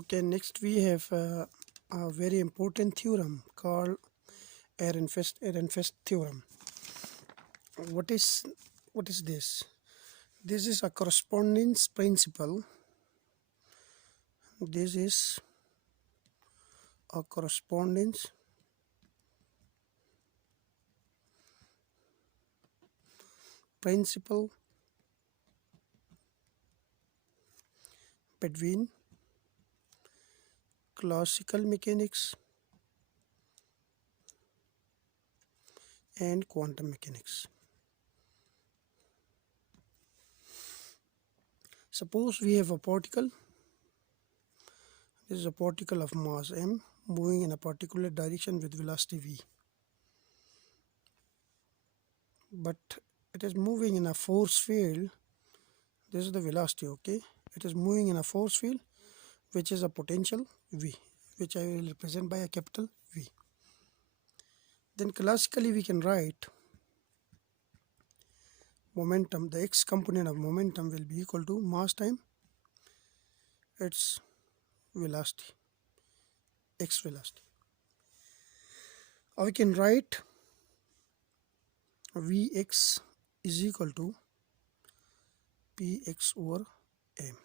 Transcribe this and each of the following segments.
Okay, next we have a very important theorem called Ehrenfest theorem. What is what is this? This is a correspondence principle. This is a correspondence principle between classical mechanics and quantum mechanics. Suppose we have a particle. This is a particle of mass m moving in a particular direction with velocity v. But it is moving in a force field. This is the velocity, okay? It is moving in a force field which is a potential v, which I will represent by a capital V. Then classically we can write momentum. The x component of momentum will be equal to mass time its velocity, x velocity. Or we can write Vx is equal to Px over m.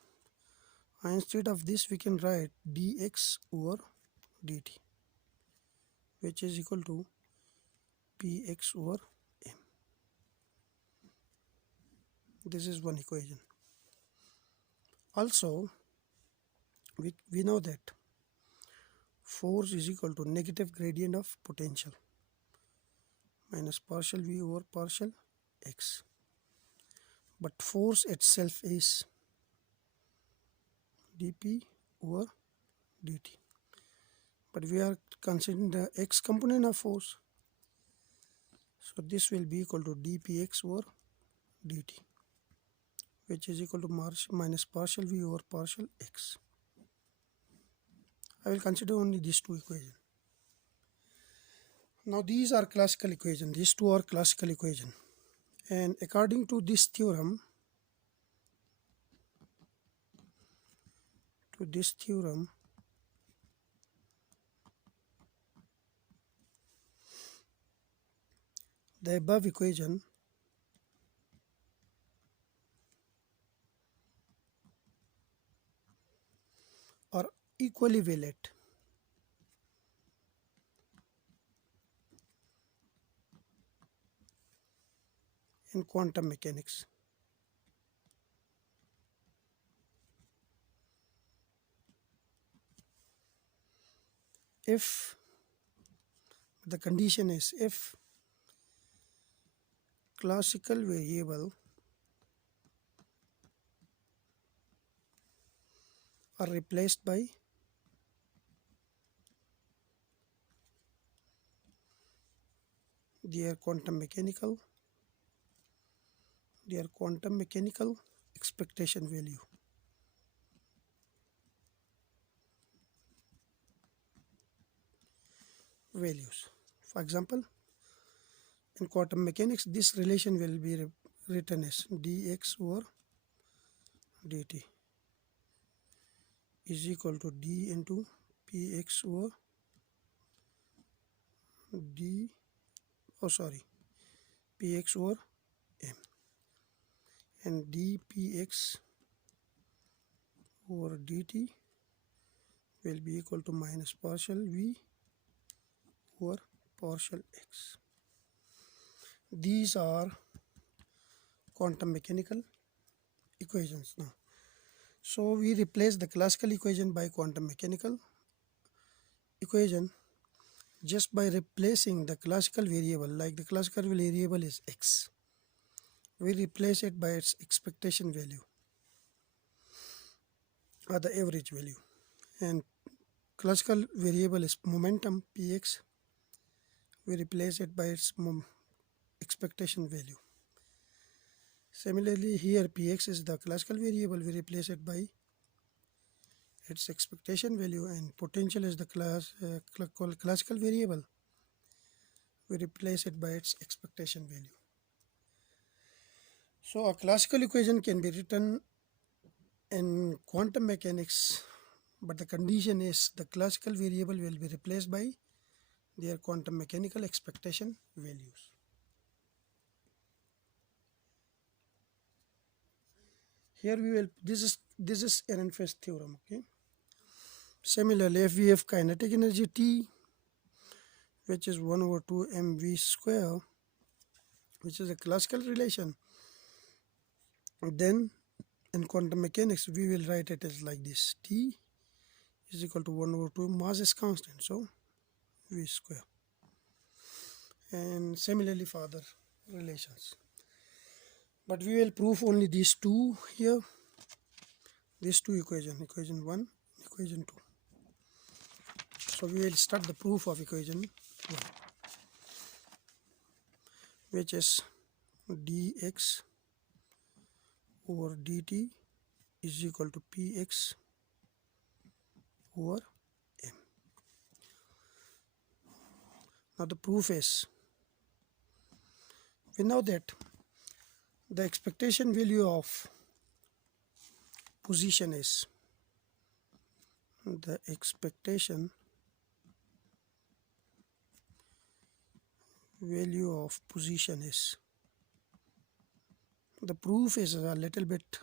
And instead of this we can write dx over dt, which is equal to Px over m. This is one equation. Also, we know that force is equal to negative gradient of potential minus partial v over partial x. But force itself is dp over dt. But we are considering the x component of force. So this will be equal to dpx over dt, which is equal to minus partial v over partial x. I will consider only these two equations. Now these are classical equations. These two are classical equations. And according to this theorem, the above equation are equally valid in quantum mechanics. If the condition is if classical variable are replaced by their quantum mechanical expectation values. For example, in quantum mechanics, this relation will be written as dx over dt is equal to d into px over px over m, and dpx over dt will be equal to minus partial v over partial x. These are quantum mechanical equations now. So we replace the classical equation by quantum mechanical equation just by replacing the classical variable. Like the classical variable is x, we replace it by its expectation value or the average value, and classical variable is momentum px, we replace it by its expectation value. Similarly, here px is the classical variable, we replace it by its expectation value, and potential is the classical variable, we replace it by its expectation value. So a classical equation can be written in quantum mechanics but the condition is the classical variable will be replaced by their quantum mechanical expectation values. Here we will, this is Ehrenfest theorem. Okay. Similarly, if we have kinetic energy T, which is 1 over 2 mv square, which is a classical relation, then in quantum mechanics we will write it as like this: T is equal to 1 over 2, mass is constant, so v square. And similarly for other relations. But we will prove only these two here, these two equations, equation 1, equation 2. So we will start the proof of equation 1, which is dx over dt is equal to px over m. Now the proof is, we know that the expectation value of position is, the expectation value of position is, the proof is a little bit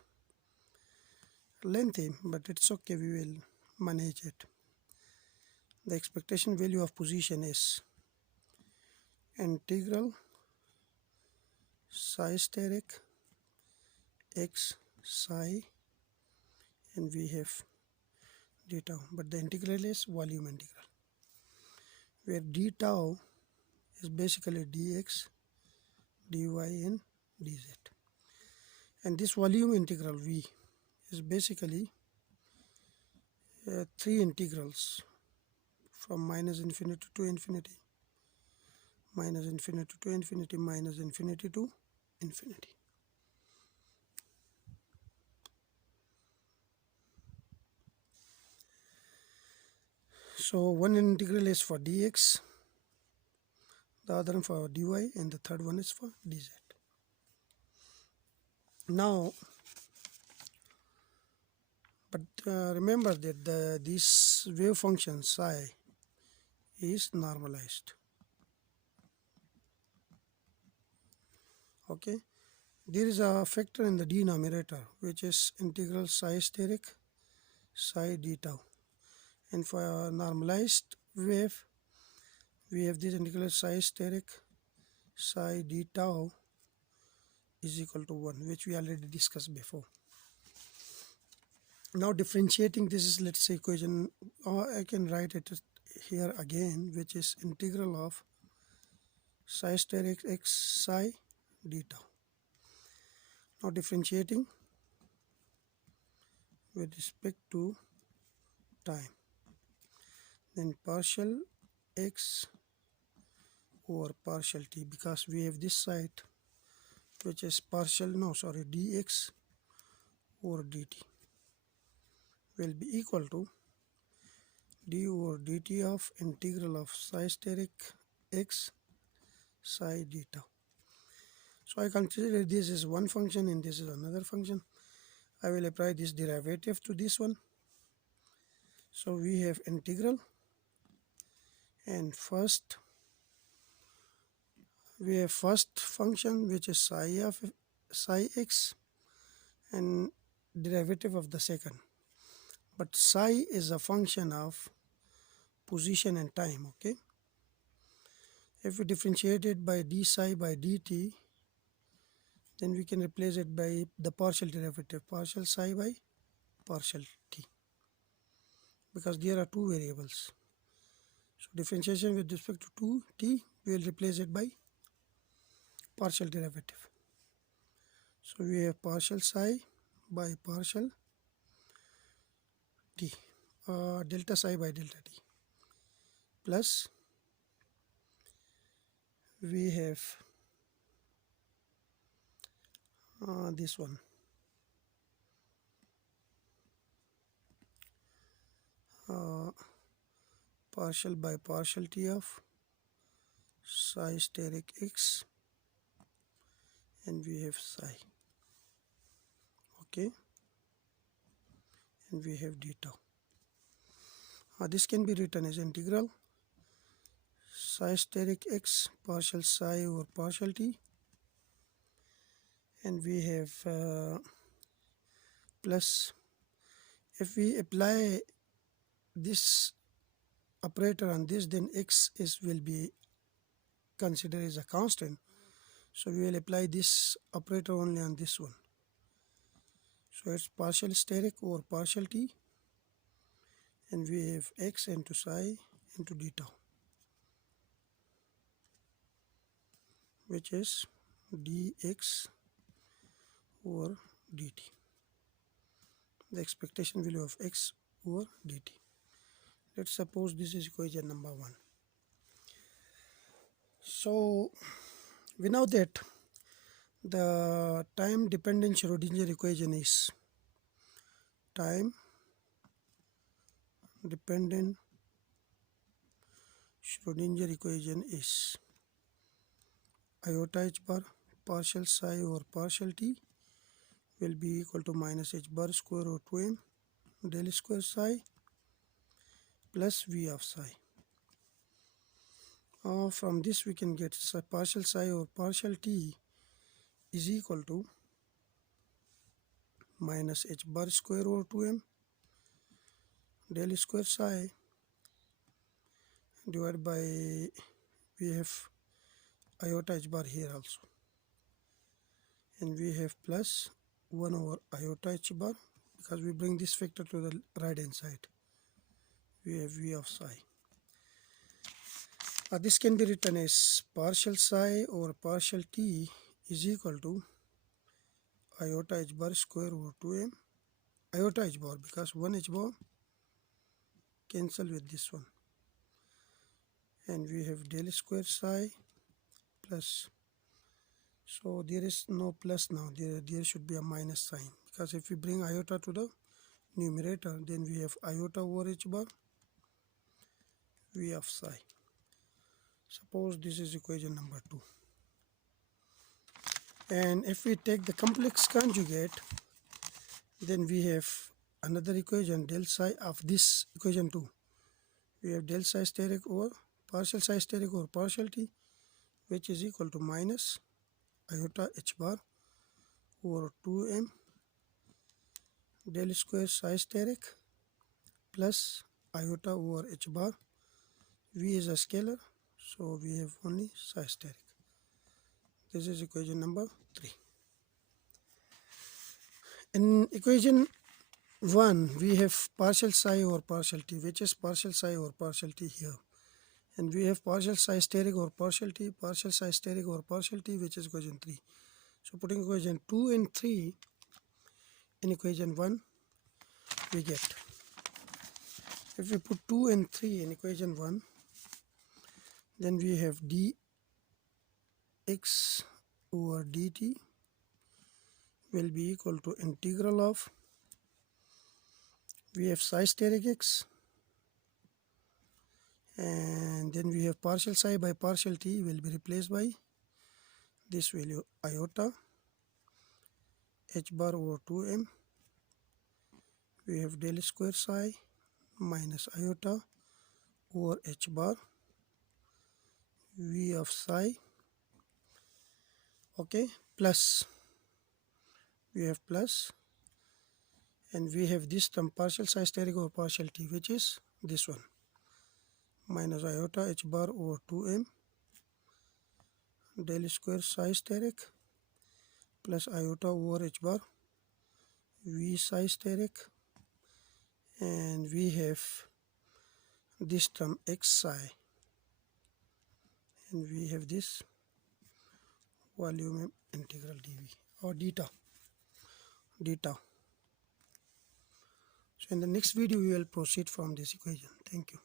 lengthy, but it's okay, we will manage it. The expectation value of position is integral psi steric x psi, and we have d tau, but the integral is volume integral, where d tau is basically dx, dy and dz, and this volume integral v is basically three integrals from minus infinity to infinity, minus infinity to infinity, minus infinity to infinity. So one integral is for dx, the other one for dy, and the third one is for dz. Now, but remember that this wave function psi is normalized. Okay, there is a factor in the denominator which is integral psi steric psi d tau, and for a normalized wave we have this integral psi steric psi d tau is equal to 1, which we already discussed before. Now differentiating this is, let's say, equation, or I can write it here again, which is integral of psi steric x psi d tau. Now differentiating with respect to time, then partial x over partial t, because we have this side which is partial, no sorry, dx over dt will be equal to d over dt of integral of psi steric x psi d tau. So I consider this is one function and this is another function. I will apply this derivative to this one. So we have integral, and first we have first function which is psi of psi x, and derivative of the second. But psi is a function of position and time. Okay, if we differentiate it by d psi by dt, then we can replace it by the partial derivative, partial psi by partial t, because there are two variables. So differentiation with respect to 2t, we will replace it by partial derivative. So we have partial psi by partial t, delta psi by delta t, plus we have this one, partial by partial t of psi steric x, and we have psi. Okay, and we have d tau. This can be written as integral psi steric x partial psi over partial t, and we have plus, if we apply this operator on this, then x will be considered as a constant, so we will apply this operator only on this one. So it's partial steric over partial t, and we have x into psi into d tau, which is dx over dt, the expectation value of x over dt. Let's suppose this is equation number 1. So we know that the time dependent Schrodinger equation is time dependent Schrodinger equation is iota h bar partial psi over partial t will be equal to minus h bar square over 2m del square psi plus v of psi. From this we can get partial psi over partial t is equal to minus h bar square over 2m del square psi divided by, we have iota h bar here also, and we have plus 1 over iota h bar, because we bring this factor to the right hand side, we have v of psi. This can be written as partial psi over partial t is equal to iota h bar square over 2m, iota h bar, because 1 h bar cancel with this one, and we have del square psi plus, so there is no plus now, there should be a minus sign, because if we bring iota to the numerator, then we have iota over h bar v of psi. Suppose this is equation number 2, and if we take the complex conjugate, then we have another equation del psi of this equation 2. We have del psi steric over partial psi steric over partial t, which is equal to minus iota h bar over 2m del square psi steric plus iota over h bar. V is a scalar, so we have only psi steric. This is equation number 3. In equation 1, we have partial psi over partial t, which is partial psi over partial t here, and we have partial psi steric over partial t, partial psi steric over partial t, which is equation 3. So putting equation 2 and 3 in equation 1, we get, if we put 2 and 3 in equation 1, then we have dx over dt will be equal to integral of, we have psi steric x, and then we have partial psi by partial t will be replaced by this value iota h bar over 2m, we have del square psi minus iota over h bar v of psi, okay, plus, we have plus, and we have this term partial psi steric over partial t, which is this one, minus iota h bar over 2m del square psi steric plus iota over h bar v psi steric, and we have this term x psi, and we have this volume integral dv or d tau. So in the next video we will proceed from this equation. Thank you.